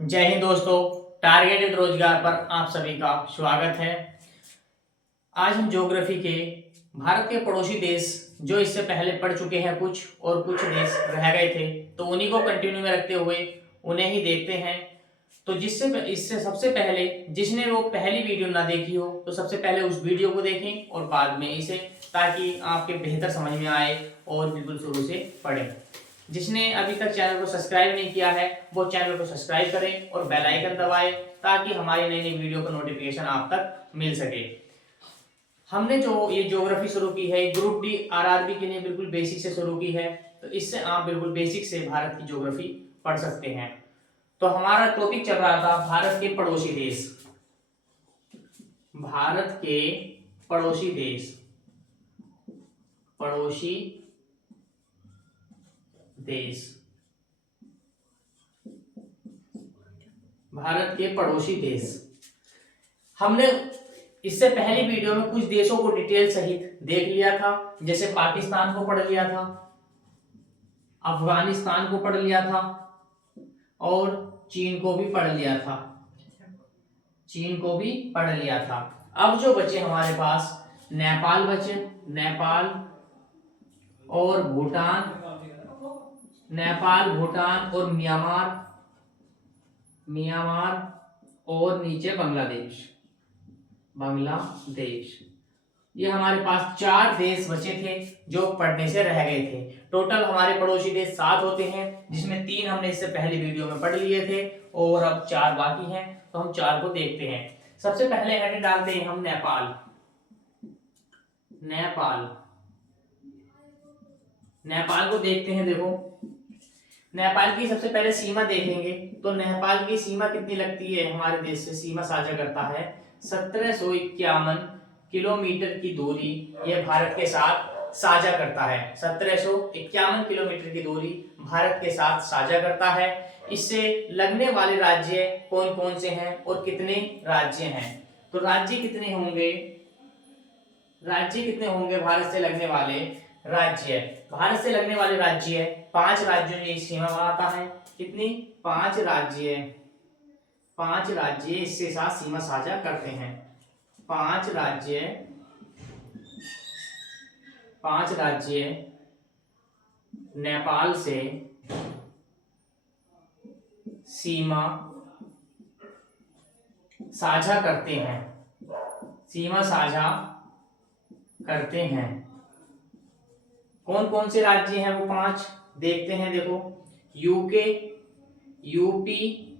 जय हिंद दोस्तों। टारगेटेड रोजगार पर आप सभी का स्वागत है। आज हम ज्योग्राफी के भारत के पड़ोसी देश जो इससे पहले पढ़ चुके हैं कुछ और कुछ देश रह गए थे, तो उन्हीं को कंटिन्यू में रखते हुए उन्हें ही देखते हैं। तो जिससे इससे सबसे पहले जिसने वो पहली वीडियो ना देखी हो तो सबसे पहले उस वीडियो को देखें और बाद में इसे, ताकि आपके बेहतर समझ में आए और बिल्कुल शुरू से पढ़ें। जिसने अभी तक चैनल को सब्सक्राइब नहीं किया है वो चैनल को सब्सक्राइब करें और बेल आइकन दबाएं, ताकि हमारी नई नई वीडियो का नोटिफिकेशन आप तक मिल सके। हमने जो ये ज्योग्राफी शुरू की है ग्रुप डी आरआरबी के लिए बिल्कुल बेसिक से शुरू की है, तो इससे आप बिल्कुल बेसिक से भारत की ज्योग्राफी पढ़ सकते हैं। तो हमारा टॉपिक चल रहा था भारत के पड़ोसी देश। भारत के पड़ोसी देश, पड़ोसी देश, भारत के पड़ोसी देश। हमने इससे पहली वीडियो में कुछ देशों को डिटेल सहित देख लिया था, जैसे पाकिस्तान को पढ़ लिया था, अफगानिस्तान को पढ़ लिया था और चीन को भी पढ़ लिया था। चीन को भी पढ़ लिया था। अब जो बचे हमारे पास नेपाल बचे, नेपाल और भूटान, नेपाल भूटान और म्यांमार, म्यांमार और नीचे बांग्लादेश, बांग्लादेश। ये हमारे पास 4 देश बचे थे जो पढ़ने से रह गए थे। टोटल हमारे पड़ोसी देश 7 होते हैं, जिसमें 3 हमने इससे पहली वीडियो में पढ़ लिए थे और अब 4 बाकी हैं, तो हम 4 को देखते हैं। सबसे पहले हेडिंग डालते हैं हम नेपाल। नेपाल, नेपाल को देखते हैं। देखो, नेपाल की सबसे पहले सीमा देखेंगे तो नेपाल की सीमा कितनी लगती है, हमारे देश से सीमा साझा करता है 1751 किलोमीटर की दूरी यह भारत के साथ साझा करता है। 1751 किलोमीटर की दूरी भारत के साथ साझा करता है। इससे लगने वाले राज्य कौन कौन से हैं और कितने राज्य हैं, तो राज्य कितने होंगे, राज्य कितने होंगे भारत से लगने वाले राज्य। भारत से लगने वाले राज्य 5 राज्यों ने सीमा बनाता है। कितनी? 5 राज्य, 5 राज्य इसके साथ सीमा साझा करते हैं। 5 राज्य, 5 राज्य नेपाल से सीमा साझा करते हैं, सीमा साझा करते हैं। कौन कौन से राज्य हैं वो 5 देखते हैं। देखो, UK, UP,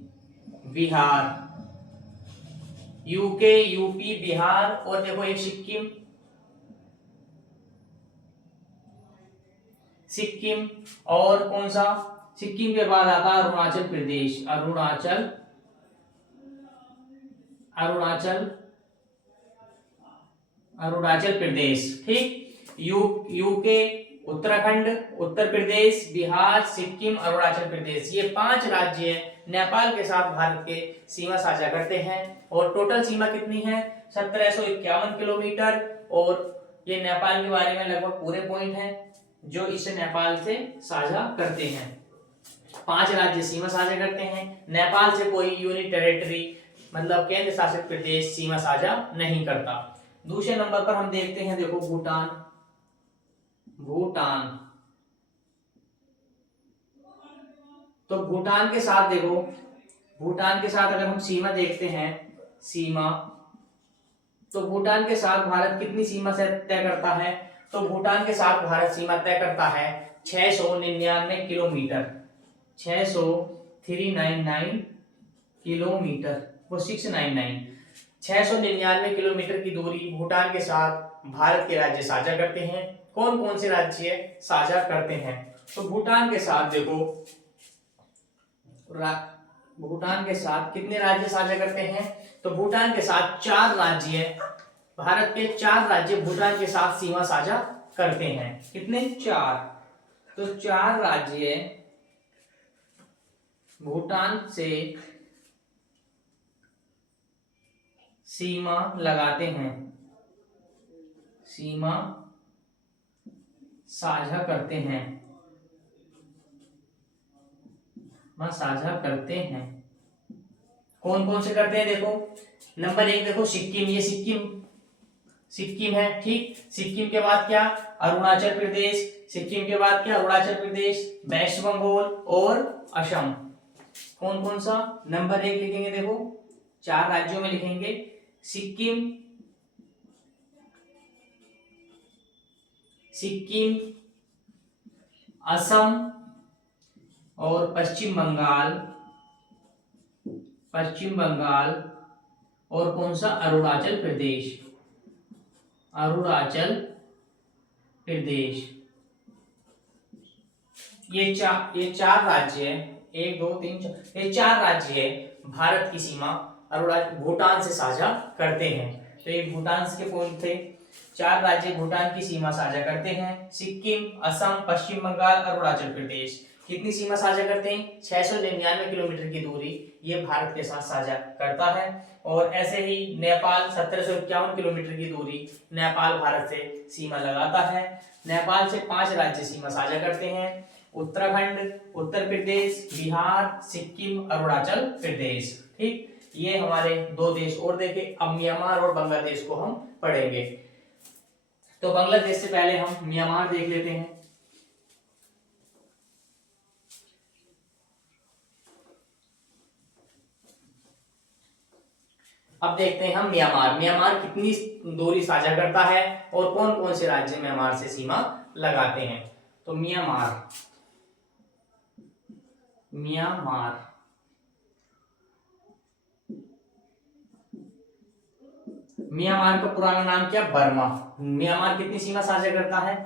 Bihar, UK, UP, Bihar और देखो एक सिक्किम, सिक्किम और कौन सा, सिक्किम के बाद आता है अरुणाचल प्रदेश, अरुणाचल, अरुणाचल, अरुणाचल प्रदेश। ठीक, यूके, उत्तराखंड, उत्तर प्रदेश, बिहार, सिक्किम, अरुणाचल प्रदेश, ये 5 राज्य नेपाल के साथ भारत के सीमा साझा करते हैं। और टोटल सीमा कितनी है, 1751 किलोमीटर। और ये नेपाल के बारे में लगभग पूरे पॉइंट हैं जो इसे नेपाल से साझा करते हैं। 5 राज्य सीमा साझा करते हैं। नेपाल से कोई यूनिट टेरिटरी मतलब केंद्र शासित प्रदेश सीमा साझा नहीं करता। दूसरे नंबर पर हम देखते हैं, देखो भूटान, भूटान। तो भूटान के साथ देखो, भूटान के साथ अगर हम सीमा देखते हैं, सीमा, तो भूटान के साथ भारत कितनी सीमा से तय करता है, तो भूटान के साथ भारत सीमा तय करता है 699 किलोमीटर, 699 किलोमीटर, वो 699 किलोमीटर की दूरी भूटान के साथ भारत के राज्य साझा करते हैं। कौन कौन से राज्य साझा करते हैं, तो भूटान के साथ देखो, भूटान के साथ कितने राज्य साझा करते हैं, तो भूटान के साथ 4 राज्य, भारत के 4 राज्य भूटान के साथ सीमा साझा करते हैं। कितने? 4। तो 4 राज्य भूटान से सीमा लगाते हैं, सीमा साझा करते हैं, साझा करते हैं। कौन कौन से करते हैं देखो। नंबर 1 देखो सिक्किम, ये सिक्किम है, ठीक। सिक्किम के बाद क्या, अरुणाचल प्रदेश। सिक्किम के बाद क्या, अरुणाचल प्रदेश, वेस्ट बंगाल और असम। कौन कौन सा, नंबर 1 लिखेंगे देखो, 4 राज्यों में लिखेंगे, सिक्किम, सिक्किम, असम और पश्चिम बंगाल, पश्चिम बंगाल और कौन सा, अरुणाचल प्रदेश, अरुणाचल प्रदेश। ये चार राज्य है, 1 2 3 4, ये 4 राज्य है भारत की सीमा अरुणाचल भूटान से साझा करते हैं। तो ये भूटान के पॉइंट थे, 4 राज्य भूटान की सीमा साझा करते हैं, सिक्किम, असम, पश्चिम बंगाल, अरुणाचल प्रदेश। कितनी सीमा साझा करते हैं, 699 किलोमीटर की दूरी ये भारत के साथ साझा करता है। और ऐसे ही नेपाल 1751 किलोमीटर की दूरी नेपाल भारत से सीमा लगाता है। नेपाल से 5 राज्य सीमा साझा करते हैं, उत्तराखंड, उत्तर प्रदेश, बिहार, सिक्किम, अरुणाचल प्रदेश, ठीक। ये हमारे 2 देश और देखे। अब म्यांमार और बांग्लादेश को हम पढ़ेंगे। तो बांग्लादेश से पहले हम म्यांमार देख लेते हैं। अब देखते हैं हम म्यांमार, म्यांमार कितनी दूरी साझा करता है और कौन कौन से राज्य म्यांमार से सीमा लगाते हैं। तो म्यांमार, म्यांमार म्यांमार का पुराना नाम क्या, बर्मा। म्यांमार कितनी सीमा साझा करता है,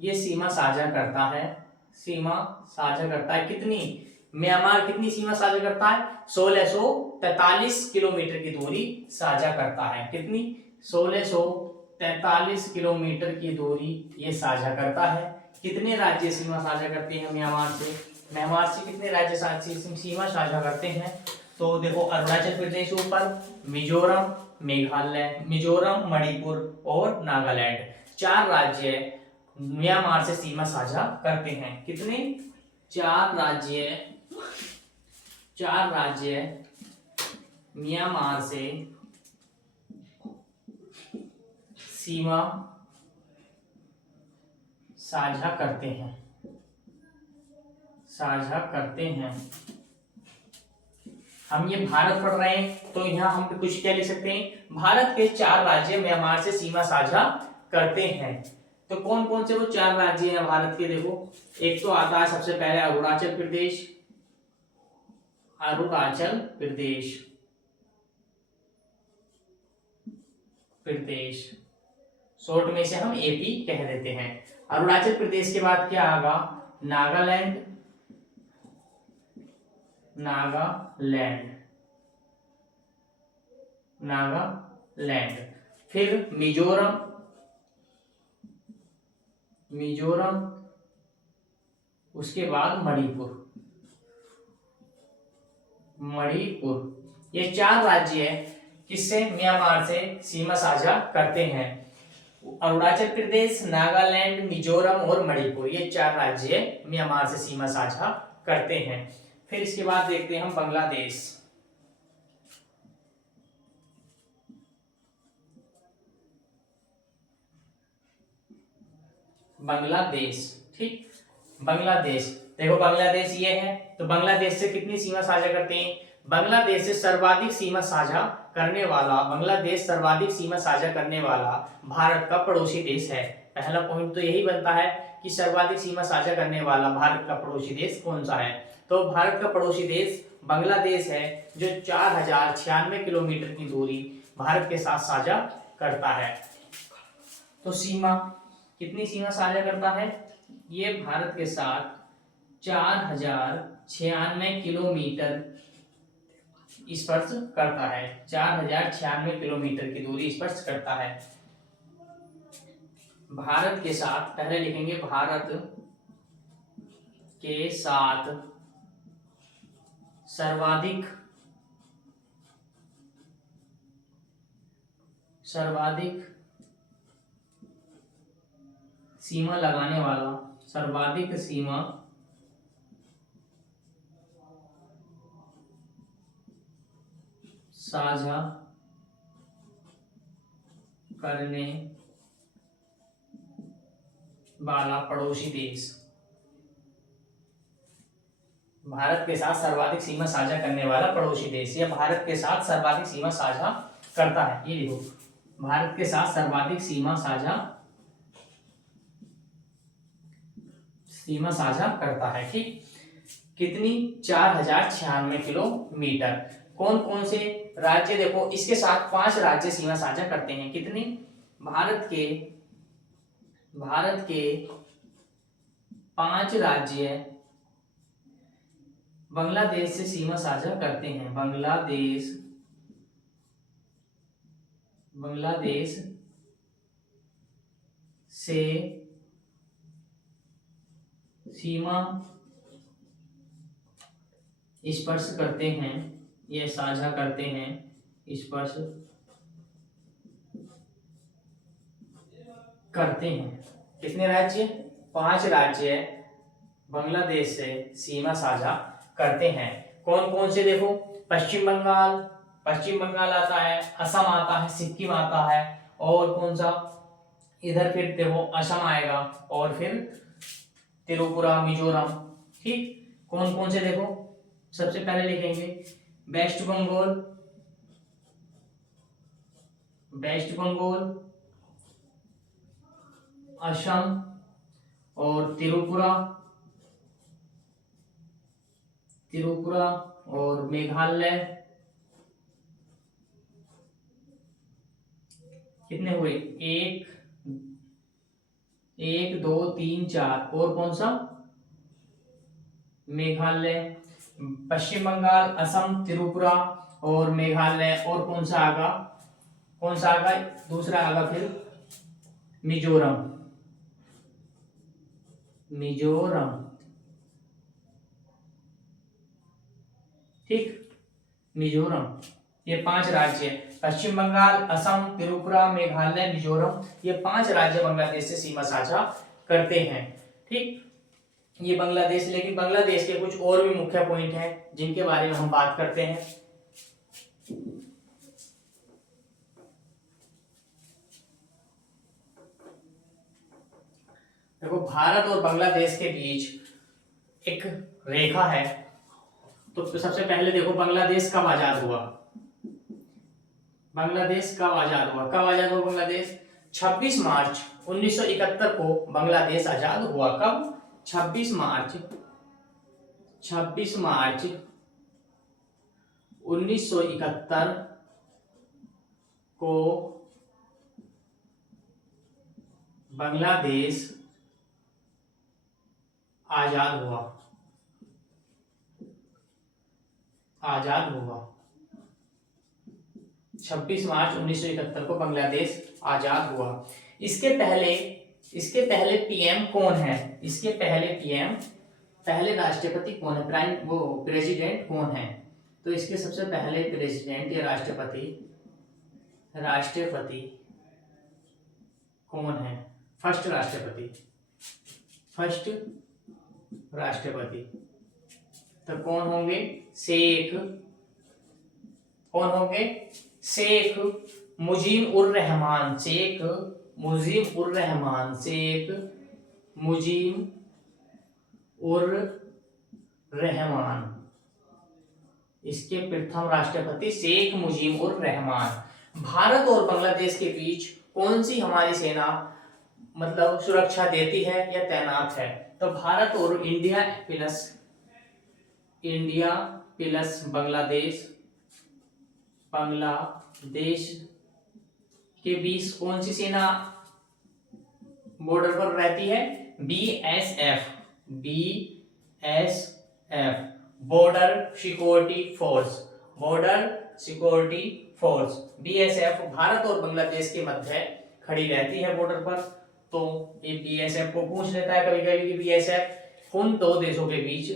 ये सीमा साझा करता है, सीमा साझा करता है कितनी, म्यांमार कितनी सीमा साझा करता है, 1643 किलोमीटर की दूरी साझा करता है। कितनी, 1643 किलोमीटर की दूरी ये साझा करता है। कितने राज्य सीमा साझा करते हैं म्यांमार से, म्यांमार से कितने राज्य सीमा साझा करते हैं। तो देखो, अरुणाचल प्रदेश ऊपर, मिजोरम, मेघालय, मिजोरम, मणिपुर और नागालैंड, 4 राज्य म्यांमार से सीमा साझा करते हैं। कितने, 4 राज्य म्यांमार से सीमा साझा करते हैं, साझा करते हैं। हम ये भारत पढ़ रहे हैं तो यहाँ हम कुछ क्या लिख सकते हैं, भारत के 4 राज्य म्यांमार से सीमा साझा करते हैं। तो कौन कौन से वो 4 राज्य हैं भारत के, देखो। एक तो आता है सबसे पहले अरुणाचल प्रदेश, अरुणाचल प्रदेश, प्रदेश शॉर्ट में से हम एपी कह देते हैं। अरुणाचल प्रदेश के बाद क्या आएगा, नागालैंड, नागालैंड, नागालैंड, फिर मिजोरम, मिजोरम, उसके बाद मणिपुर, मणिपुर। ये 4 राज्य है किससे, म्यांमार से सीमा साझा करते हैं। अरुणाचल प्रदेश, नागालैंड, मिजोरम और मणिपुर, ये 4 राज्य म्यांमार से सीमा साझा करते हैं। फिर इसके बाद देखते हैं हम बांग्लादेश, बांग्लादेश, ठीक। बांग्लादेश, देखो बांग्लादेश ये है, तो बांग्लादेश से कितनी सीमा साझा करते हैं, बांग्लादेश से सर्वाधिक सीमा साझा करने वाला, बांग्लादेश सर्वाधिक सीमा साझा करने वाला भारत का पड़ोसी देश है। पहला पॉइंट तो यही बनता है कि सर्वाधिक सीमा साझा करने वाला भारत का पड़ोसी देश कौन सा है। तो भारत का पड़ोसी देश बांग्लादेश है, जो 4096 किलोमीटर की दूरी भारत के साथ साझा करता है। तो सीमा, कितनी सीमा साझा करता है, ये भारत के साथ 4096 किलोमीटर स्पर्श करता है, 4096 किलोमीटर की दूरी स्पर्श करता है भारत के साथ। पहले लिखेंगे भारत के साथ सर्वाधिक सीमा लगाने वाला, सर्वाधिक सीमा साझा करने वाला पड़ोसी देश। भारत के साथ सर्वाधिक सीमा साझा करने वाला पड़ोसी देश, या भारत के साथ सर्वाधिक सीमा साझा करता है, ये देखो, भारत के साथ सर्वाधिक सीमा साझा करता है। ठीक, कितनी? 4096 किलोमीटर। कौन कौन से राज्य? देखो, इसके साथ 5 राज्य सीमा साझा करते हैं। कितनी? भारत के 5 राज्य बांग्लादेश से सीमा साझा करते हैं। बांग्लादेश से सीमा स्पर्श करते हैं, ये साझा करते हैं, स्पर्श करते हैं। कितने राज्य? 5 राज्य बांग्लादेश से सीमा साझा करते हैं। कौन कौन से? देखो, पश्चिम बंगाल आता है, असम आता है, सिक्किम आता है, और कौन सा? इधर फिर देखो असम आएगा, और फिर त्रिपुरा, मिजोरम। ठीक, कौन कौन से? देखो, सबसे पहले लिखेंगे वेस्ट बंगाल, असम और त्रिपुरा और मेघालय। कितने हुए? 1 2 3 4, और कौन सा? मेघालय। पश्चिम बंगाल, असम, त्रिपुरा और मेघालय, और कौन सा आगा? दूसरा आगा फिर मिजोरम। ठीक, मिजोरम। ये 5 राज्य, पश्चिम बंगाल, असम, त्रिपुरा, मेघालय, मिजोरम, ये 5 राज्य बांग्लादेश से सीमा साझा करते हैं। ठीक, ये बांग्लादेश। लेकिन बांग्लादेश के कुछ और भी मुख्य पॉइंट हैं जिनके बारे में हम बात करते हैं। देखो, भारत और बांग्लादेश के बीच एक रेखा है। तो सबसे पहले देखो, बांग्लादेश कब आजाद हुआ? कब आजाद हुआ बांग्लादेश? 26 मार्च 1971 को बांग्लादेश आजाद हुआ। कब? 26 मार्च 1971 को बांग्लादेश आजाद हुआ। 26 मार्च 1971 को बांग्लादेश आजाद हुआ। इसके पहले पीएम कौन है? पहले राष्ट्रपति कौन है? प्रेसिडेंट कौन है? तो इसके सबसे पहले प्रेसिडेंट या राष्ट्रपति कौन है? फर्स्ट राष्ट्रपति तो कौन होंगे? शेख मुजीब उर रहमान। इसके प्रथम राष्ट्रपति शेख मुजीब उर रहमान। भारत और बांग्लादेश के बीच कौन सी हमारी सेना मतलब सुरक्षा देती है या तैनात है? तो भारत और इंडिया प्लस बांग्लादेश के बीच कौन सी सेना बॉर्डर पर रहती है? BSF border security force BSF Bharat और बांग्लादेश के मध्य खड़ी रहती है बॉर्डर पर। तो ये BSF को पूछ लेता है कभी कभी कि BSF उन 2 देशों के बीच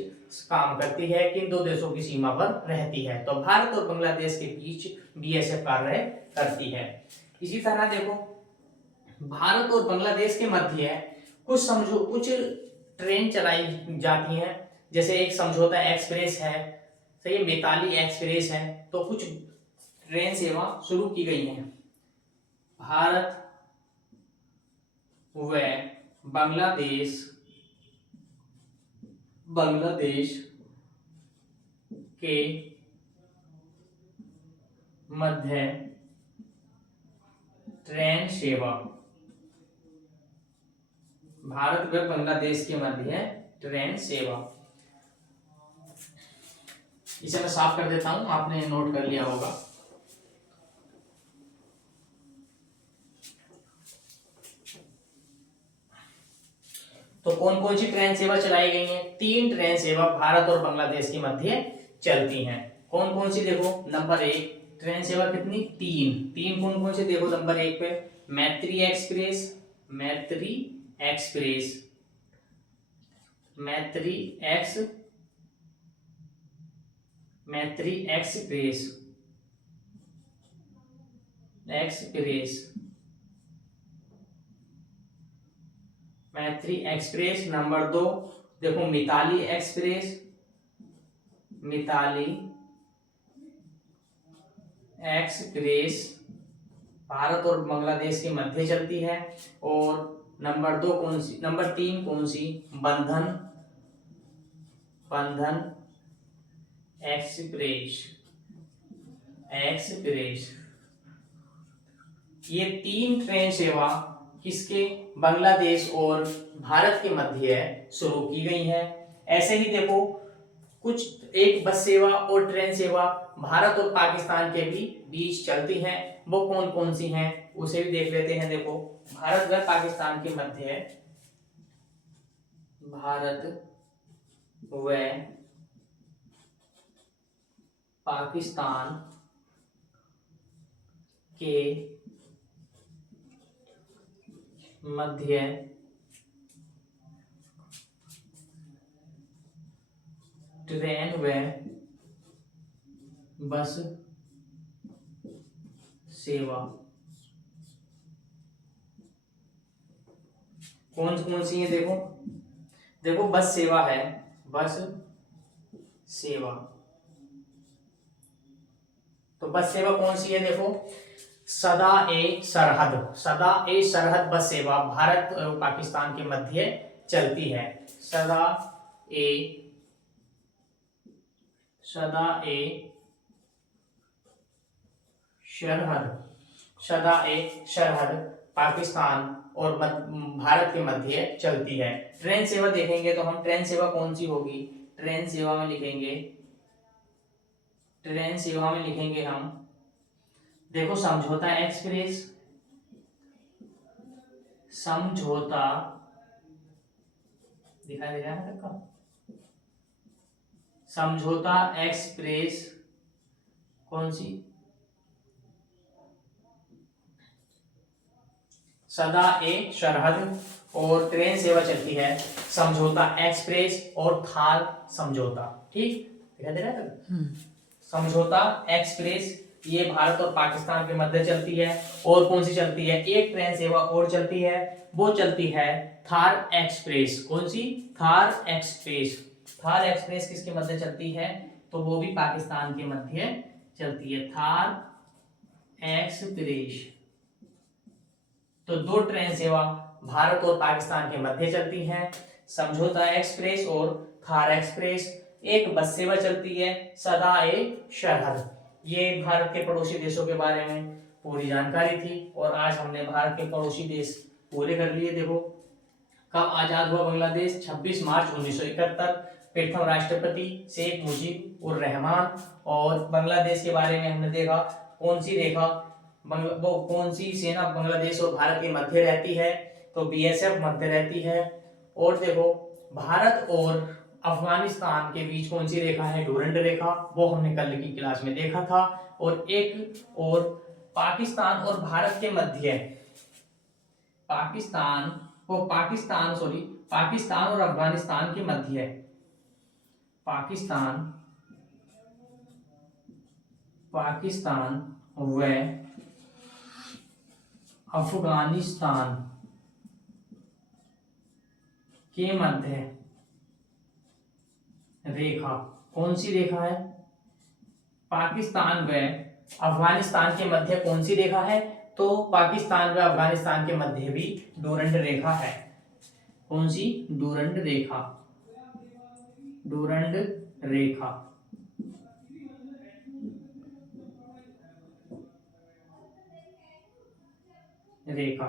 काम करती है, किन 2 देशों की सीमा पर रहती है? तो भारत और बांग्लादेश के बीच BSF कार्य करती है। इसी तरह देखो, भारत और बांग्लादेश के मध्य कुछ ट्रेन चलाई जाती हैं, जैसे एक समझौता एक्सप्रेस है, सही, मिताली एक्सप्रेस है। तो कुछ ट्रेन सेवा शुरू की गई है। भारत व बांग्लादेश बांग्लादेश के मध्य ट्रेन सेवा, भारत व बांग्लादेश के मध्य ट्रेन सेवा। इसे मैं साफ कर देता हूं, आपने नोट कर लिया होगा। तो कौन कौन सी ट्रेन सेवा चलाई गई है? 3 ट्रेन सेवा भारत और बांग्लादेश के मध्य चलती हैं। कौन कौन सी? देखो, नंबर 1 ट्रेन सेवा कितनी? 3 कौन कौन सी? देखो नंबर 1 पे मैत्री एक्सप्रेस, मैत्री एक्सप्रेस, मैत्री एक्सप्रेस, मैत्री एक्सप्रेस। नंबर 2 देखो मिताली एक्सप्रेस, मिताली एक्सप्रेस भारत और बांग्लादेश के मध्य चलती है। और नंबर 2 कौन सी? नंबर 3 कौन सी? बंधन एक्सप्रेस। ये 3 ट्रेन सेवा किसके? बांग्लादेश और भारत के मध्य शुरू की गई है। ऐसे ही देखो कुछ एक बस सेवा और ट्रेन सेवा भारत और पाकिस्तान के भी बीच चलती हैं। वो कौन कौन सी हैं उसे भी देख लेते हैं। देखो भारत व पाकिस्तान के मध्य, भारत व पाकिस्तान के मध्य ट्रेन व बस सेवा कौन कौन सी है? देखो बस सेवा है, बस सेवा। तो बस सेवा कौन सी है? देखो सदा ए सरहद बस सेवा भारत और पाकिस्तान के मध्य चलती है। सदा ए सरहद पाकिस्तान और भारत के मध्य चलती है। ट्रेन सेवा देखेंगे तो हम ट्रेन सेवा कौन सी होगी? ट्रेन सेवा में लिखेंगे हम, देखो समझौता एक्सप्रेस, समझौता दिखाई दे रहा है तक का? समझौता एक्सप्रेस कौन सी? सदा ए सरहद। और ट्रेन सेवा चलती है समझौता एक्सप्रेस और थार समझौता। ठीक दिखाई दे रहा है? समझौता एक्सप्रेस ये भारत और पाकिस्तान के मध्य चलती है। और कौन सी चलती है? एक ट्रेन सेवा और चलती है, वो चलती है थार एक्सप्रेस। कौन सी? थार एक्सप्रेस किसके मध्य चलती है? तो वो भी पाकिस्तान के मध्य चलती है, थार एक्सप्रेस। तो 2 ट्रेन सेवा भारत और पाकिस्तान के मध्य चलती हैं, समझौता एक्सप्रेस और थार एक्सप्रेस। एक बस सेवा चलती है सदा ए सरहद। ये भारत के पड़ोसी देशों के बारे में पूरी जानकारी थी और आज हमने भारत के पड़ोसी देश पूरे कर लिए। देखो कब आजाद हुआ बांग्लादेश? 26 मार्च 1971। प्रथम राष्ट्रपति शेख मुजीब उर रहमान। और बांग्लादेश के बारे में हमने देखा कौन सी रेखा, वो कौन सी सेना बांग्लादेश और भारत के मध्य रहती है? तो बीएसएफ मध्य रहती है। और देखो भारत और अफगानिस्तान के बीच कौन सी रेखा है? डोरंड रेखा, वो हमने कल की क्लास में देखा था। और एक और पाकिस्तान और भारत के मध्य, पाकिस्तान और अफगानिस्तान के मध्य, पाकिस्तान व अफगानिस्तान के मध्य रेखा कौन सी रेखा है? पाकिस्तान व अफगानिस्तान के मध्य कौन सी रेखा है? तो पाकिस्तान व अफगानिस्तान के मध्य भी डूरंड रेखा है। कौन सी? डूरंड रेखा। डूरंड रेखा। रेखा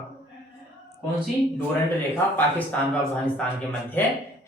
कौन सी? डूरंड रेखा पाकिस्तान व अफगानिस्तान के मध्य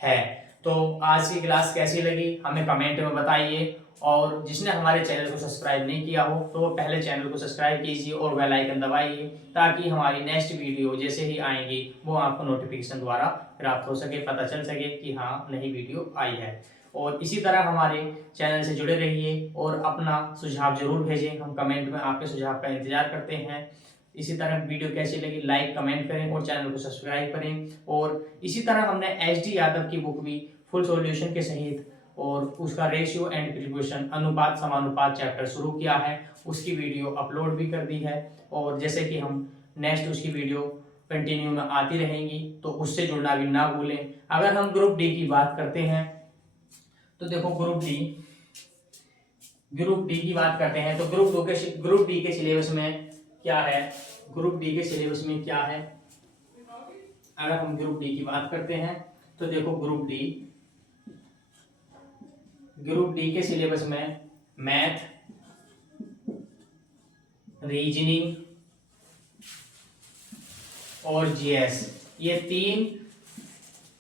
है। तो आज की क्लास कैसी लगी हमें कमेंट में बताइए, और जिसने हमारे चैनल को सब्सक्राइब नहीं किया हो तो वो पहले चैनल को सब्सक्राइब कीजिए और बेल आइकन दबाइए, ताकि हमारी नेक्स्ट वीडियो जैसे ही आएंगी वो आपको नोटिफिकेशन द्वारा प्राप्त हो सके, पता चल सके कि हाँ नई वीडियो आई है। और इसी तरह हमारे चैनल से जुड़े रहिए और अपना सुझाव जरूर भेजें, हम कमेंट में आपके सुझाव का इंतजार करते हैं। इसी तरह वीडियो कैसी लगी लाइक कमेंट करें और चैनल को सब्सक्राइब करें। और इसी तरह हमने एच.डी. यादव की बुक भी फुल सॉल्यूशन के सहित और उसका रेशियो एंड डिस्ट्रीब्यूशन अनुपात समानुपात चैप्टर शुरू किया है, उसकी वीडियो अपलोड भी कर दी है। और जैसे कि हम नेक्स्ट उसकी वीडियो कंटिन्यू में आती रहेंगी, तो उससे जुड़ना भी ना भूलें। अगर हम ग्रुप डी की बात करते हैं तो देखो ग्रुप डी की बात करते हैं तो ग्रुप डी के सिलेबस में क्या है? ग्रुप डी के सिलेबस में क्या है? अगर हम ग्रुप डी की बात करते हैं तो देखो ग्रुप डी के सिलेबस में मैथ, रीजनिंग और जीएस, ये तीन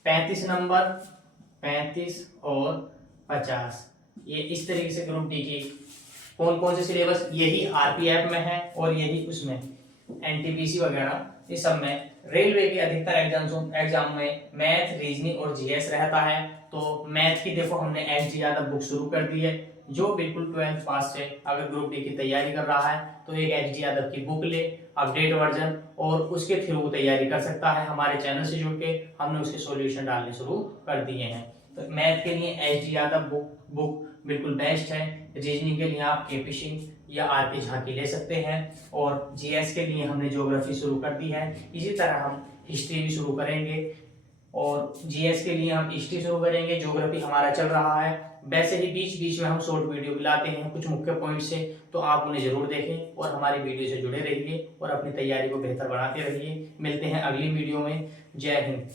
35 नंबर, 35 और 50, ये इस तरीके से ग्रुप डी की कौन कौन से सिलेबस, यही आरपीएफ में है और यही उसमें एनटीपीसी वगैरह इस सब में। रेलवे के अधिकतर एग्जाम में मैथ, रीजनिंग और जीएस रहता है। तो मैथ की देखो हमने एच.डी. यादव बुक शुरू कर दी है। जो बिल्कुल 12th पास से अगर ग्रुप डी की तैयारी कर रहा है तो एक एच.डी. यादव की बुक ले, अपडेट वर्जन, और उसके थ्रू तैयारी कर सकता है। हमारे चैनल से जुड़ के हमने उसके सॉल्यूशन डालने शुरू कर दिए हैं। तो मैथ के लिए एच.डी. यादव बुक बिल्कुल बेस्ट है। रीजनिंग के लिए आप केपी सिंह या आरपी झा की ले सकते हैं। और जीएस के लिए हमने ज्योग्राफी शुरू कर दी है। इसी तरह हम हिस्ट्री भी शुरू करेंगे, और जीएस के लिए हम हिस्ट्री शुरू करेंगे, ज्योग्राफी हमारा चल रहा है। वैसे ही बीच बीच में हम शॉर्ट वीडियो भी लाते हैं कुछ मुख्य पॉइंट से, तो आप उन्हें जरूर देखें और हमारी वीडियो से जुड़े रहिए और अपनी तैयारी को बेहतर बनाते रहिए। मिलते हैं अगली वीडियो में। जय हिंद।